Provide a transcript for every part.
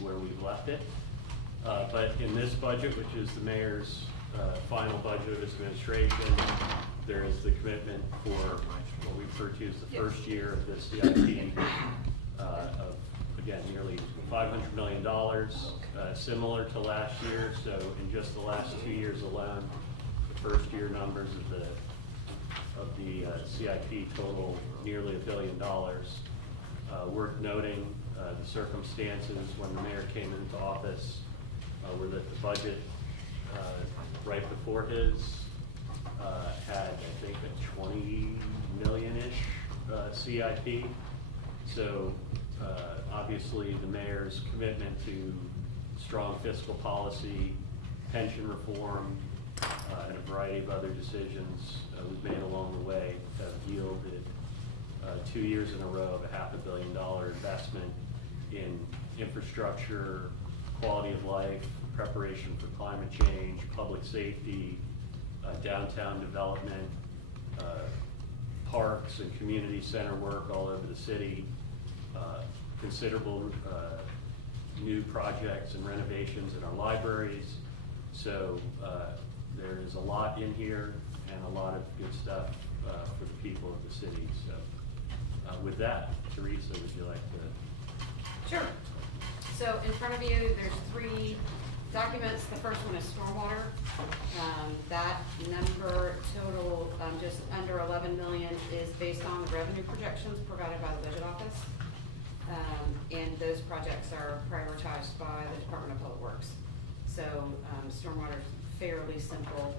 where we've left it. But in this budget, which is the mayor's final budget of his administration, there is the commitment for what we refer to as the first year of the CIP of, again, nearly $500 million, similar to last year. So in just the last 2 years alone, the first year numbers of the CIP total nearly $1 billion. Worth noting, the circumstances when the mayor came into office were that the budget right before his had, I think, a 20 million-ish CIP. So obviously the mayor's commitment to strong fiscal policy, pension reform, and a variety of other decisions we've made along the way have yielded 2 years in a row of a $500 million investment in infrastructure, quality of life, preparation for climate change, public safety, downtown development, parks and community center work all over the city, considerable new projects and renovations in our libraries. So there is a lot in here and a lot of good stuff for the people of the city. So with that, Teresa, would you like to? Sure. So in front of you, there's 3 documents. The first one is stormwater. That number total, just under 11 million, is based on the revenue projections provided by the budget office. And those projects are prioritized by the Department of Public Works. So stormwater is fairly simple.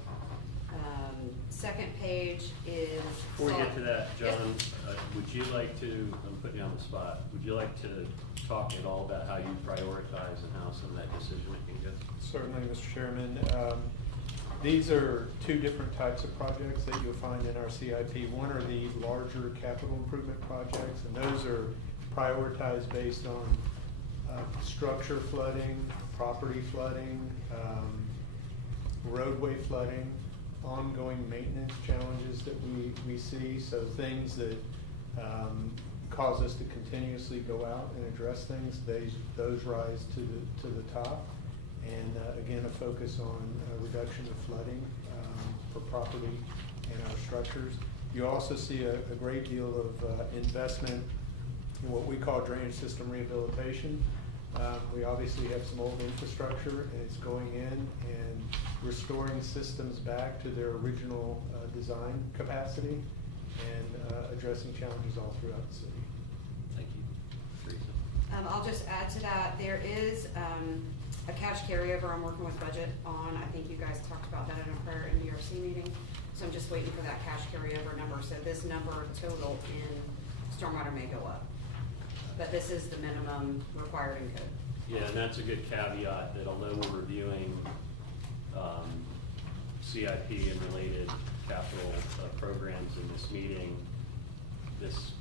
Second page is. Before we get to that, John, would you like to, I'm putting you on the spot, would you like to talk at all about how you prioritize and how some of that decision making goes? Certainly, Mr. Chairman. These are 2 different types of projects that you'll find in our CIP. One are the larger capital improvement projects, and those are prioritized based on structure flooding, property flooding, roadway flooding, ongoing maintenance challenges that we see. So things that cause us to continuously go out and address things, those rise to the top. And again, a focus on reduction of flooding for property and our structures. You also see a great deal of investment in what we call drainage system rehabilitation. We obviously have some old infrastructure, and it's going in and restoring systems back to their original design capacity and addressing challenges all throughout the city. Thank you. Teresa? I'll just add to that, there is a cash carryover I'm working with budget on. I think you guys talked about that in a prior NDRC meeting. So I'm just waiting for that cash carryover number. So this number total in stormwater may go up. But this is the minimum required in code. Yeah, and that's a good caveat that although we're reviewing CIP and related capital programs in this meeting, it's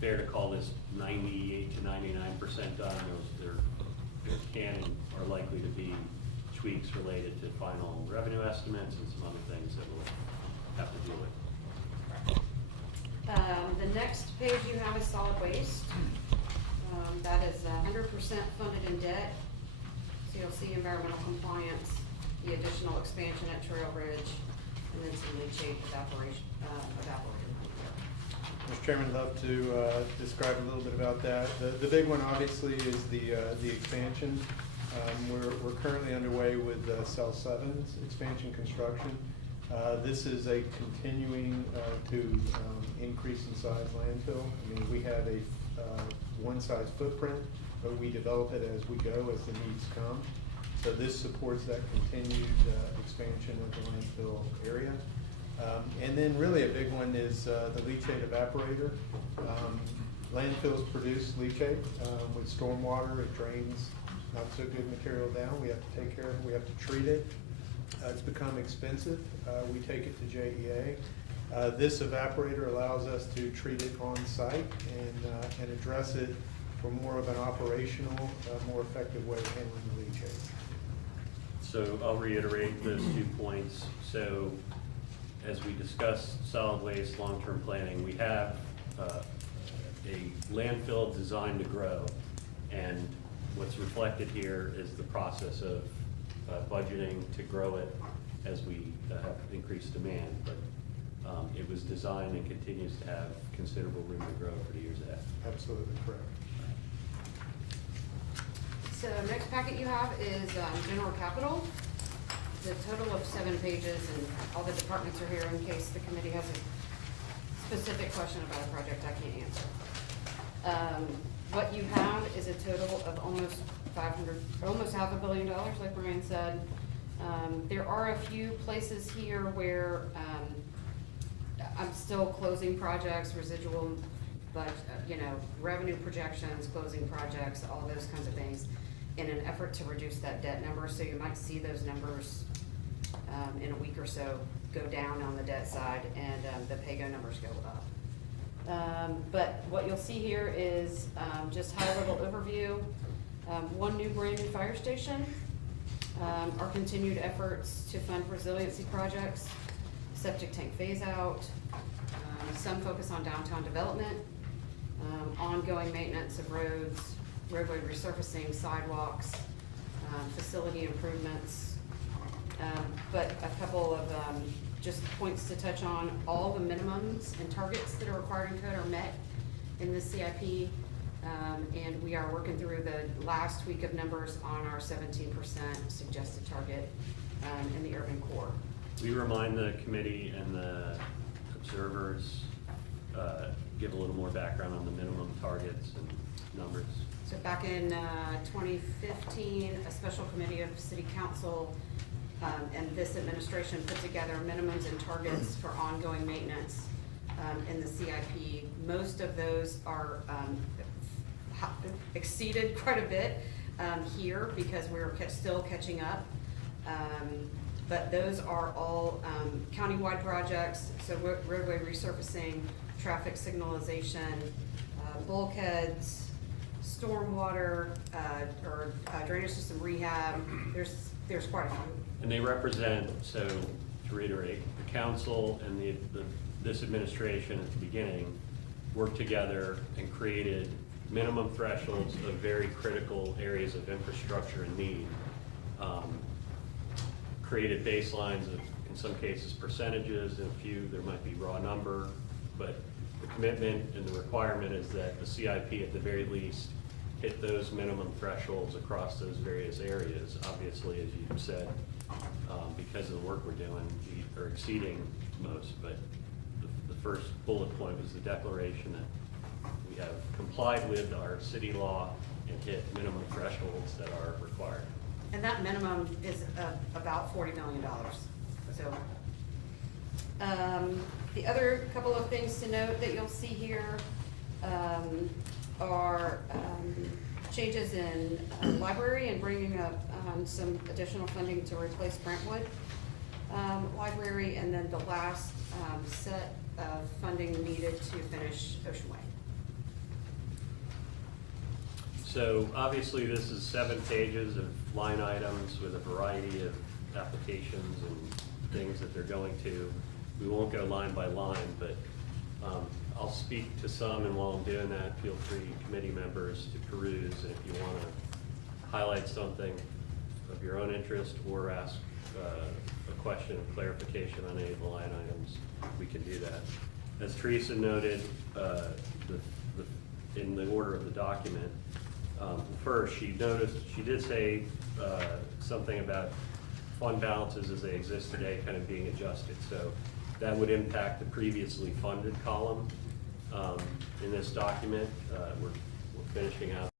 fair to call this 98 to 99% done. There can and are likely to be tweaks related to final revenue estimates and some other things that we'll have to deal with. The next page you have is solid waste. That is 100% funded in debt. So you'll see environmental compliance, the additional expansion at Trail Ridge, and then some leachate evaporator. Mr. Chairman, I'd love to describe a little bit about that. The big one obviously is the expansion. We're currently underway with Cell 7's expansion construction. This is a continuing to increase in size landfill. I mean, we have a one size footprint, but we develop it as we go, as the needs come. So this supports that continued expansion of the landfill area. And then really a big one is the Leachate Evaporator. Landfills produce leachate with stormwater. It drains not so good material down. We have to take care of it. We have to treat it. It's become expensive. We take it to JEA. This evaporator allows us to treat it on site and address it for more of an operational, more effective way of handling the leachate. So I'll reiterate those 2 points. So as we discussed solid waste long-term planning, we have a landfill designed to grow, and what's reflected here is the process of budgeting to grow it as we have increased demand, but it was designed and continues to have considerable room to grow for the years ahead. Absolutely correct. So next packet you have is general capital. It's a total of 7 pages, and all the departments are here in case the committee has a specific question about a project I can't answer. What you have is a total of almost $500 million, like Brian said. There are a few places here where I'm still closing projects, residual, but revenue projections, closing projects, all those kinds of things, in an effort to reduce that debt number. So you might see those numbers in a week or so go down on the debt side, and the pay-go numbers go up. But what you'll see here is just high-level overview. One new brand new fire station, our continued efforts to fund resiliency projects, septic tank phase out, some focus on downtown development, ongoing maintenance of roads, roadway resurfacing, sidewalks, facility improvements. But a couple of just points to touch on: all the minimums and targets that are required in code are met in the CIP, and we are working through the last week of numbers on our 17% suggested target in the urban core. We remind the committee and the observers, give a little more background on the minimum targets and numbers. So back in 2015, a special committee of city council and this administration put together minimums and targets for ongoing maintenance in the CIP. Most of those are exceeded quite a bit here because we're still catching up. But those are all countywide projects, so roadway resurfacing, traffic signalization, bulkheads, stormwater, or drainage system rehab. There's quite a few. And they represent, so to reiterate, the council and this administration at the beginning worked together and created minimum thresholds of very critical areas of infrastructure and need. Created baselines of, in some cases, percentages, in a few there might be raw number, but the commitment and the requirement is that the CIP at the very least hit those minimum thresholds across those various areas. Obviously, as you said, because of the work we're doing, we are exceeding most, but the first bullet point was the declaration that we have complied with our city law and hit minimum thresholds that are required. And that minimum is about $40 million. So the other couple of things to note that you'll see here are changes in library and bringing up some additional funding to replace Brentwood Library, and then the last set of funding needed to finish Ocean Way. So obviously this is 7 pages of line items with a variety of applications and things that they're going to. We won't go line by line, but I'll speak to some, and while I'm doing that, feel free, committee members, to peruse, and if you want to highlight something of your own interest or ask a question of clarification on any of the line items, we can do that. As Teresa noted, in the order of the document, first, she did say something about fund balances as they exist today kind of being adjusted. So that would impact the previously funded column in this document. We're finishing out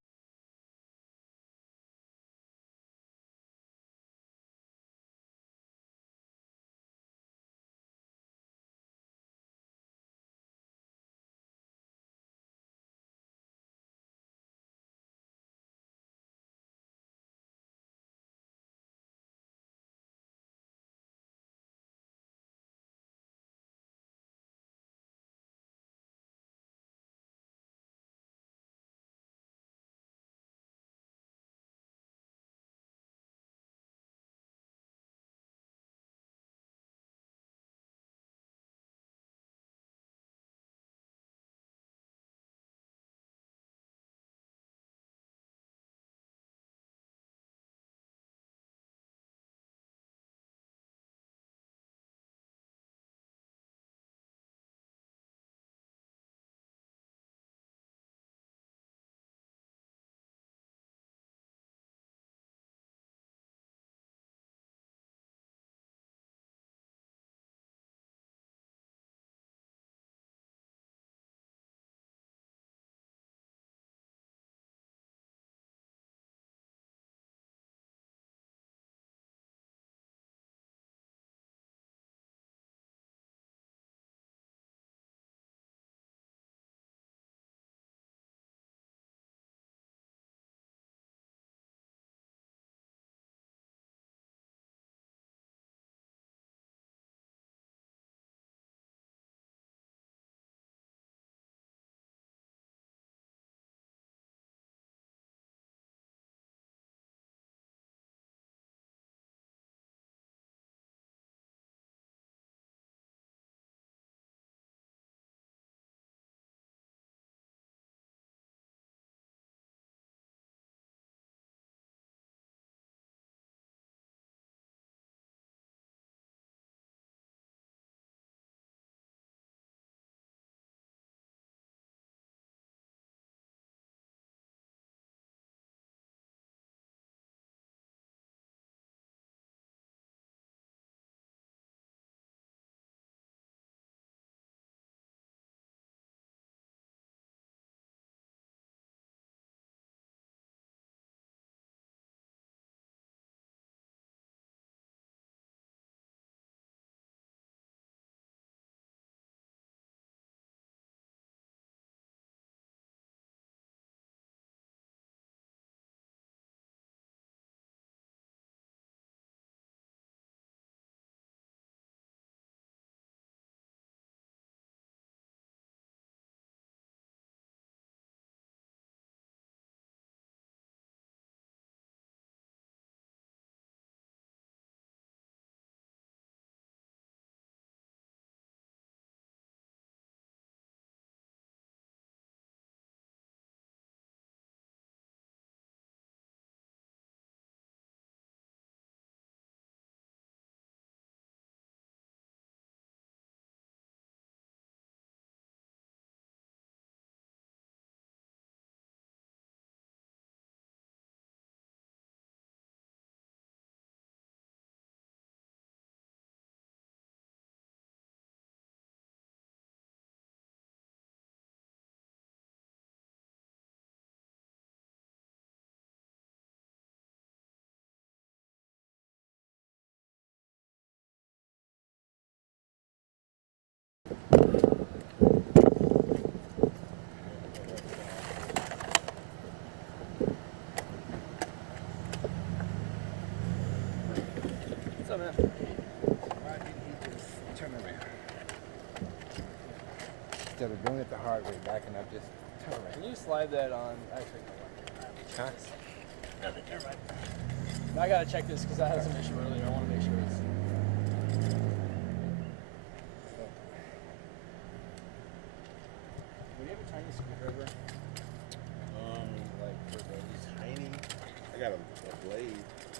it the hard way, backing up just turn Can right. you slide that on? Actually, Huh? never mind. Now I gotta check this because I had some issue earlier. I want to make sure it's. Do you have a tiny screwdriver? Like for these tiny, I got a blade.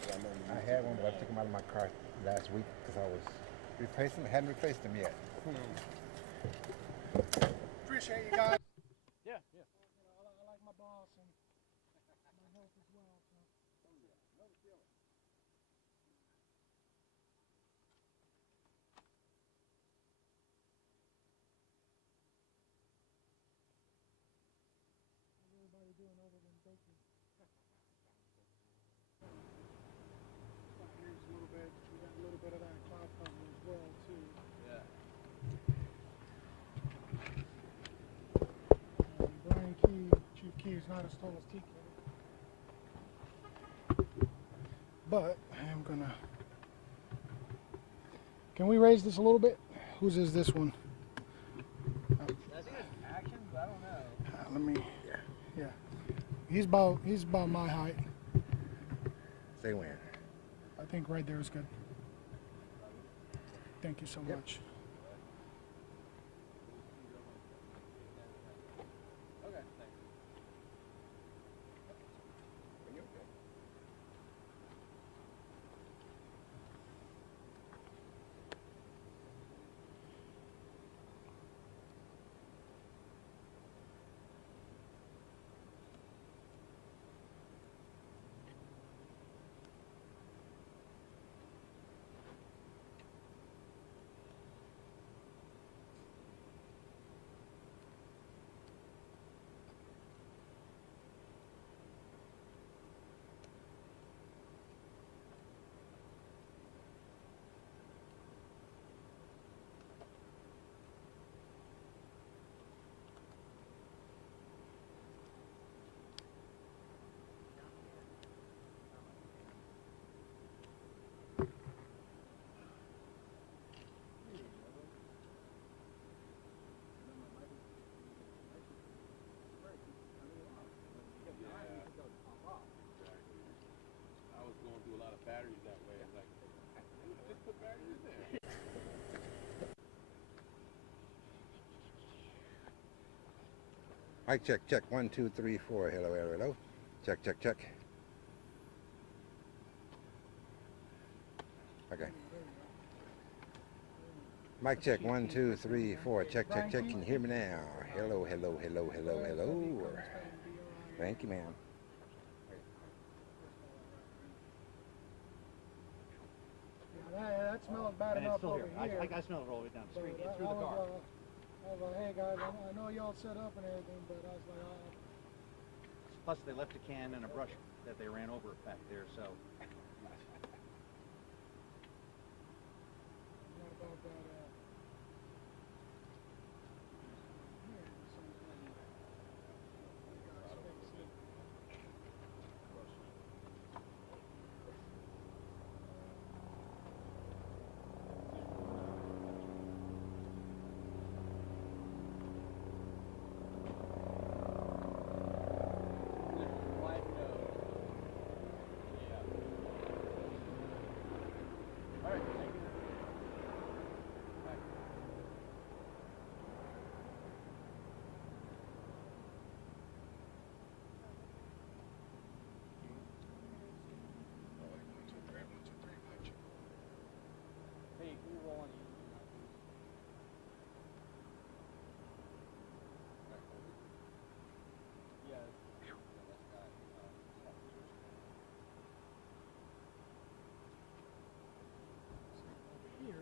But I normally I use had it one, for but I mine. took them out of my car last week because I was replacing them. Hadn't replaced them yet. Appreciate you guys. Yeah, yeah. I like my boss and my help as well. So. How's everybody doing over in baking? Here's a little bit. We got a little bit of that cloud cover as well too. Yeah. Brian Key, Chief Key, is not as tall as TK. But I am gonna. Can we raise this a little bit? Whose is this one? I think it's action, but I don't know. Let me. Yeah. He's about my height. Say when. I think right there is good. Thank you so Yep. much. Okay, thanks. I was going through a lot of batteries that way. I'm like, just put batteries there. Mic check, check. 1, 2, 3, 4. Hello, hello, hello. Check, check, check. Okay. Mic check. 1, 2, 3, 4. Check, check, check. Can you hear me now? Hello, hello, hello, hello, hello. Thank you, ma'am. Yeah, that smells bad enough over here. I smell it all the way down the street, But through the car. I was like, hey guys, I know y'all set up and everything, but I was like, Plus, they left a can and a brush that they ran over back there, so. not about that. Hey, can you roll on you? Yeah. Here.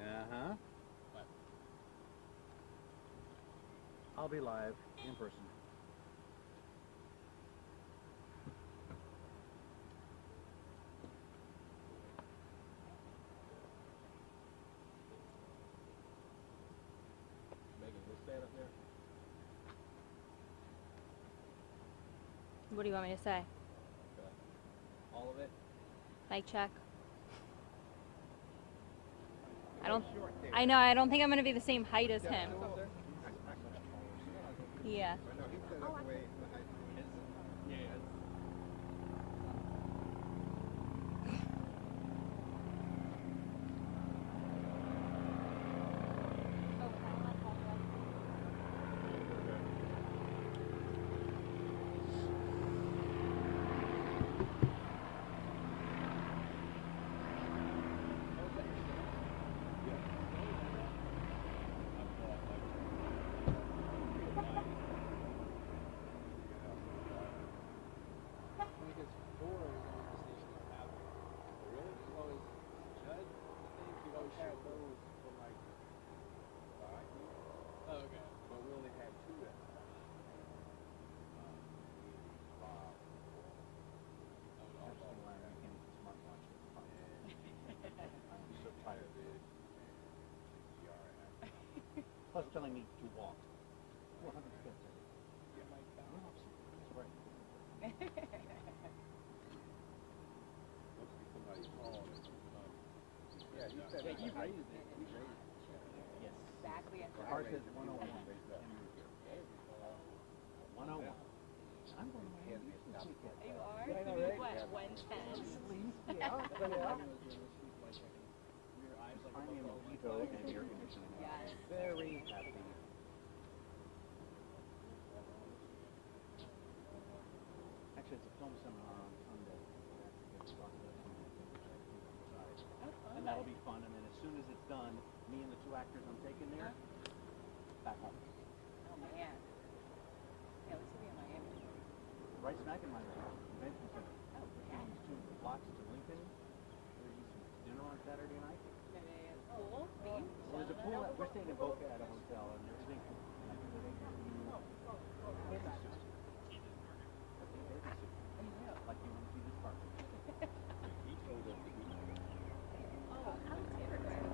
Uh-huh. I'll be live in person. Megan, we'll stand up there. What do you want me to say? All of it? Mic check. I know. I don't think I'm gonna be the same height as him. Yeah. Plus telling me to walk 400 steps a day. That's right. Yeah, he said he raised it. Yes. Exactly at Ours is 101. 101. I'm going to hand this weekend. You are? Yeah, I know, right? What, 110? Please? Yeah. Find me a mojito and air conditioning. Yes. Very happy. Actually, it's a film seminar on Sunday. And that'll be fun. And then as soon as it's done, me and the 2 actors I'm taking there, back home. Oh, man. Yeah, let's see in Miami. Right smack in my convention center. These 2 blocks to Lincoln. We're eating some dinner on Saturday night. Cool. Theme. Well, there's a pool. We're staying in Boca at a hotel, and everything. Like you want to see this park. He told us to be. Oh, how terrible.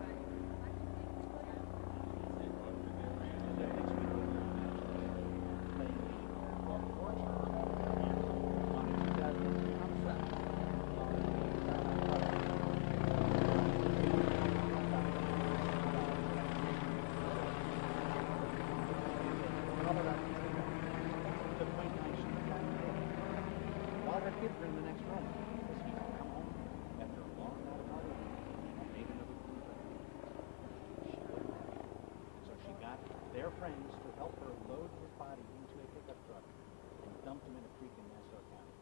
While her kids are in the next room, this week I'll come home after a long night of hard work and made another food. So she got their friends to help her load his body into a pickup truck and dumped him in a creek in Nassau County.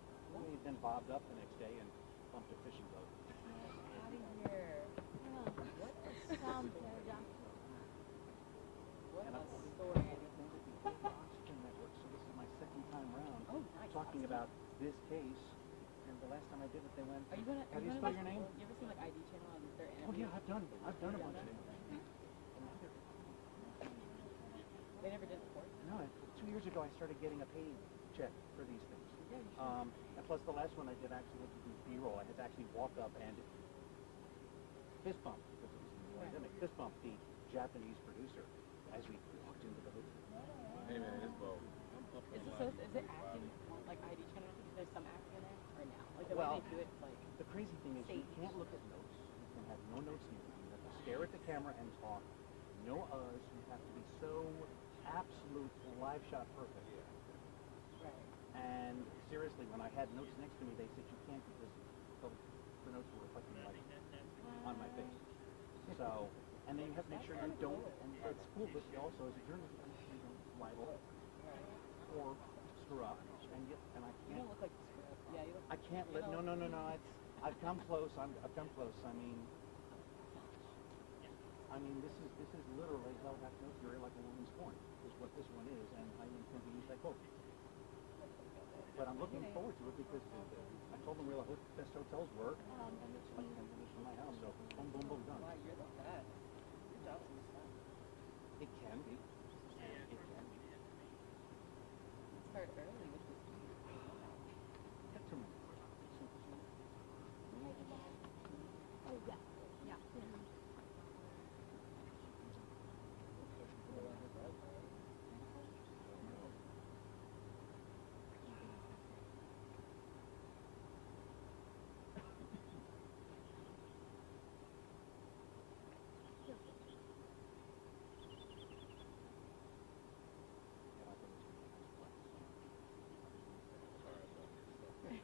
He then bobbed up the next day and pumped a fishing boat. Out of here. What a And What I've a already story. been to the Oxygen Network, so this is my second time round Oh, nice. talking about this case. And the last time I did it, they went, Are you gonna? how do you spell your name? You ever seen like ID channel on their Oh interview? yeah, I've done a bunch of them. They never did before. No, 2 years ago I started getting a paid check for these things. Yeah, you should. And plus the last one I did actually was to do B-roll. I had to actually walk up and fist bump, because it was in the pandemic, fist bump the Japanese producer as we walked into the hotel. Hey man, it's Bo. Is it acting like ID channel? There's some acting in there or no? Like the Well, way they do it, like the crazy thing is you can't look at notes. You can have no notes near you. You have to stare at the camera and talk. No us. You have to be so absolute live shot perfect. right. And seriously, when I had notes next to me, they said you can't because the notes were reflecting light on my face. So, and then you have to make sure you don't, and it's cool, but also as a journalist, you don't libel or screw up. And I You can't. don't look like yeah. You look. I can't let. No. I've come close. I've come close. I mean, this is literally held back no fury like a woman's scorn is what this one is, and I intend to use that quote. But I'm looking forward to it because I told them where the best hotels were, and it's like 10 minutes from my house. So boom, boom, boom, done. Wow, you're the best. Your job's in stuff. It can be. It can be. Start early with this. That's a minute. Oh, yeah. Yeah.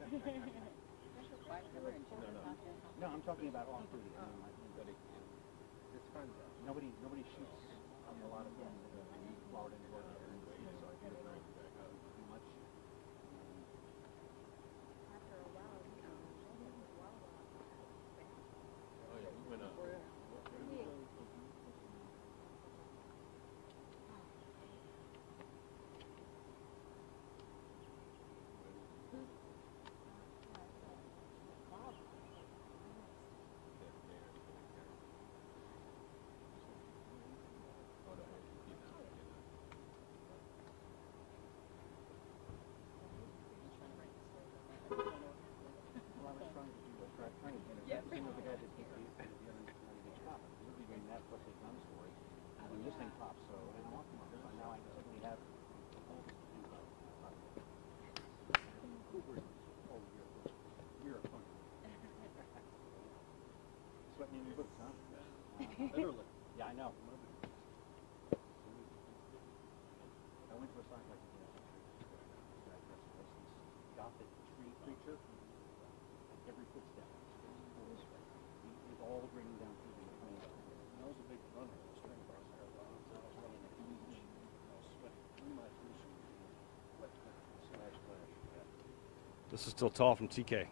No, I'm talking about off duty. I mean, like, It's fun though. nobody shoots a lot of guns in Florida and Georgia, so I think it's too much. Oh yeah, we went up. Well, I was trying to do a track training. You know, the guy that did the other cop. We're doing that plus a gun story. When this thing pops, so I didn't want to. So now I suddenly have the whole you're a funny. Sweating in your boots, huh? Literally. Yeah, I know. I went to a site like gothic tree creature, and every footstep was all raining down through the plane. That was a big runner in the string across there. I was running a huge, sweating 3 miles through some wet splash. Yeah. This is still tall from TK.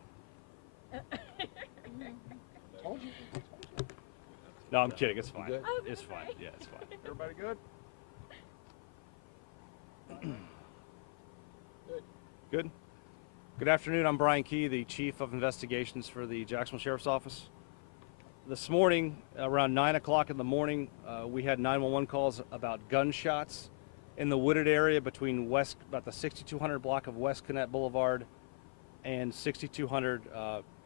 Told you. No, I'm kidding. It's fine. good? It's fine. Yeah, it's fine. Everybody good? Good. Good. Good afternoon. I'm Brian Key, the Chief of Investigations for the Jacksonville Sheriff's Office. This morning, around 9 o'clock in the morning, we had 911 calls about gunshots in the wooded area between about the 6200 block of West Connect Boulevard and 6200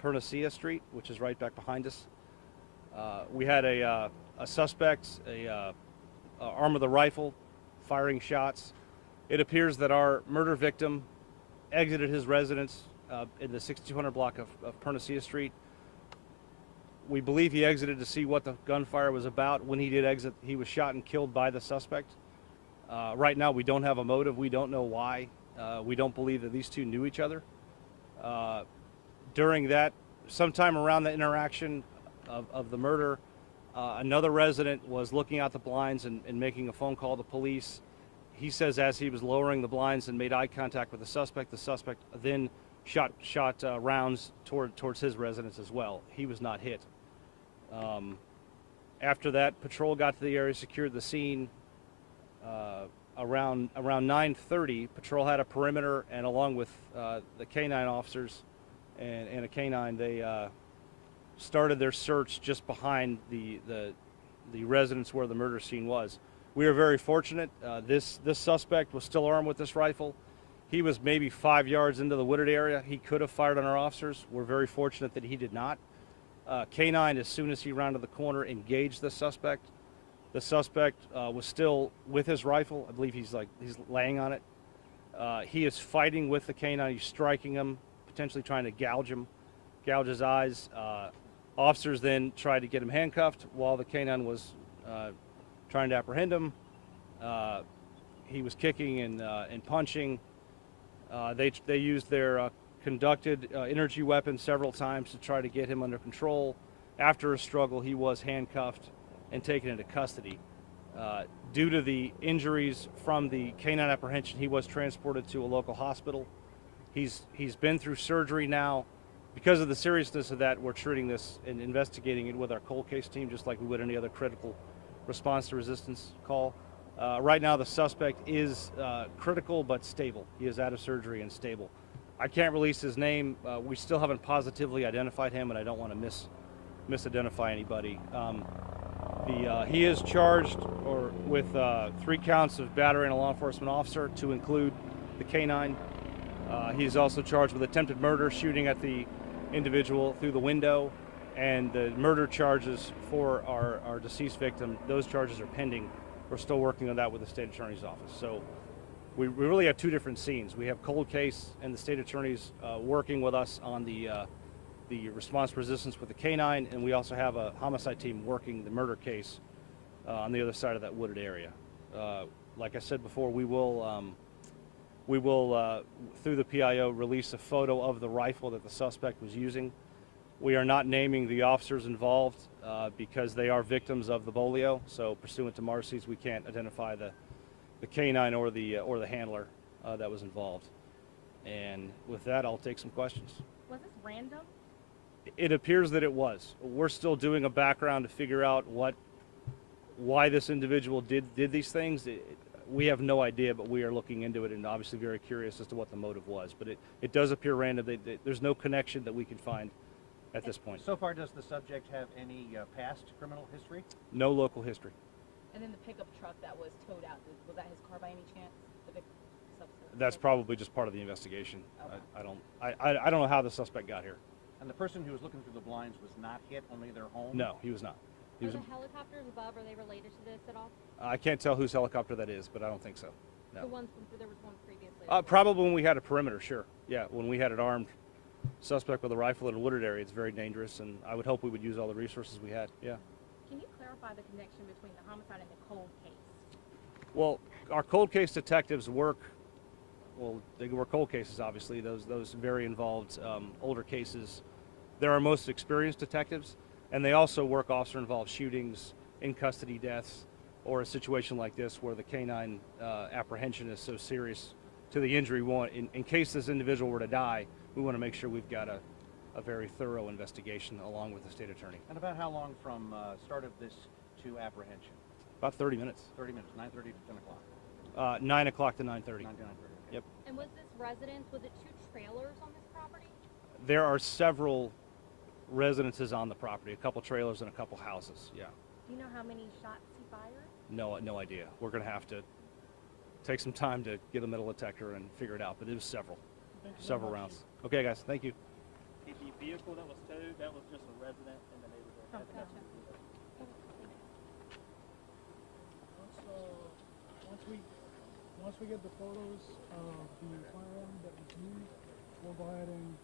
Pernicia Street, which is right back behind us. We had a suspect, arm of the rifle, firing shots. It appears that our murder victim exited his residence in the 6200 block of Pernicia Street. We believe he exited to see what the gunfire was about. When he did exit, he was shot and killed by the suspect. Right now, we don't have a motive. We don't know why. We don't believe that these two knew each other. During that, sometime around the interaction of the murder, another resident was looking out the blinds and making a phone call to police. He says as he was lowering the blinds and made eye contact with the suspect then shot rounds towards his residence as well. He was not hit. After that, patrol got to the area, secured the scene. Around 9:30, patrol had a perimeter, and along with the canine officers and a canine, they started their search just behind the residence where the murder scene was. We are very fortunate. This suspect was still armed with this rifle. He was maybe 5 yards into the wooded area. He could have fired on our officers. We're very fortunate that he did not. Canine, as soon as he rounded the corner, engaged the suspect. The suspect was still with his rifle. I believe he's laying on it. He is fighting with the canine. He's striking him, potentially trying to gouge his eyes. Officers then tried to get him handcuffed while the canine was trying to apprehend him. He was kicking and punching. They used their conducted energy weapon several times to try to get him under control. After a struggle, he was handcuffed and taken into custody. Due to the injuries from the canine apprehension, he was transported to a local hospital. He's been through surgery now. Because of the seriousness of that, we're treating this and investigating it with our cold case team, just like we would any other critical response to resistance call. Right now, the suspect is critical but stable. He is out of surgery and stable. I can't release his name. We still haven't positively identified him, and I don't want to misidentify anybody. He is charged with 3 counts of battering a law enforcement officer, to include the canine. He's also charged with attempted murder, shooting at the individual through the window, and the murder charges for our deceased victim. Those charges are pending. We're still working on that with the state attorney's office. So we really have 2 different scenes. We have cold case and the state attorneys working with us on the response resistance with the canine, and we also have a homicide team working the murder case on the other side of that wooded area. Like I said before, we will We will, through the PIO, release a photo of the rifle that the suspect was using. We are not naming the officers involved because they are victims of the bolio. So pursuant to Marcy's, we can't identify the canine or the handler that was involved. And with that, I'll take some questions. Was this random? It appears that it was. We're still doing a background to figure out why this individual did these things. We have no idea, but we are looking into it and obviously very curious as to what the motive was. But it does appear random. There's no connection that we can find at this point. So far, does the subject have any past criminal history? No local history. And then the pickup truck that was towed out, was that his car by any chance? That's probably just part of the investigation. Okay. I don't know how the suspect got here. And the person who was looking through the blinds was not hit, only their home? No, he was not. He Are was. the helicopters above, are they related to this at all? I can't tell whose helicopter that is, but I don't think so. No. The ones there was one previously. as well. Probably when we had a perimeter, sure. Yeah, when we had an armed suspect with a rifle in a wooded area, it's very dangerous, and I would hope we would use all the resources we had. Yeah. Can you clarify the connection between the homicide and the cold case? Well, our cold case detectives work. Well, they work cold cases, obviously. Those very involved older cases. They're our most experienced detectives, and they also work officer-involved shootings, in custody deaths, or a situation like this where the canine apprehension is so serious to the injury. In case this individual were to die, we want to make sure we've got a very thorough investigation along with the state attorney. And about how long from start of this to apprehension? About 30 minutes. 30 minutes, 9:30 to 10 o'clock. 9 o'clock to 9:30. 9 to 9:30. Yep. And was this residence, was it 2 trailers on this property? There are several residences on the property, a couple trailers and a couple houses. Yeah. Do you know how many shots he fired? No idea. We're going to have to take some time to get a metal detector and figure it out, but it was several rounds. Okay, guys, thank you. The vehicle that was towed, that was just a resident in the neighborhood. Oh, gotcha. Once we get the photos of the firearm that was used, we'll go ahead and